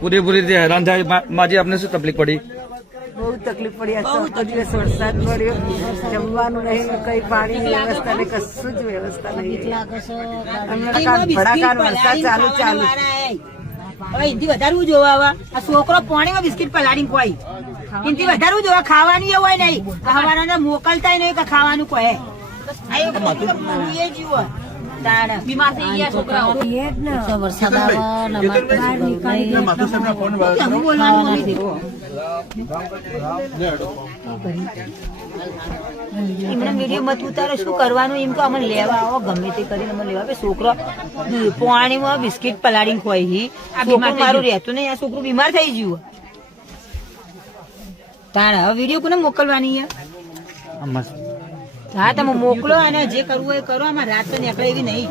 પૂરેપૂરી રીતે હેરાન થાય માજી આપને શું તકલીફ પડી? બહુ તકલીફ પડી. આખો દિવસ વરસાદ પડ્યો, જમવાનું નહીં, કઈ પાણીની વ્યવસ્થા નહીં, કશું જ વ્યવસ્થા નહીં. ભડાકાનો વરસાદ ચાલુ. હવે એનથી વધારવું જોવા આવા આ છોકરો પાણીમાં બિસ્કીટ પલાળીને કોઈ એનથી વધારવું જોવા ખાવાનું એવું હોય નહીં ખાવાના મોકલતા નહીં કે ખાવાનું કોઈ બીમાર થઈ ગયા છોકરાઓ વરસાદ એમને વિડીયો મત ઉતારો શું કરવાનું એમ તો અમને લેવા આવો ગમે તે કરીને અમને લેવા છોકરો પાણીમાં બિસ્કીટ પલાળીને ખોઈ છોકરું મારું રહેતું નહીં આ છોકરું બીમાર થઈ ગયું તારા હવે વિડીયો કોને મોકલવાની હા તમે મોકલો અને જે કરવું હોય કરો આમાં રાત તો નીકળે એવી નહીં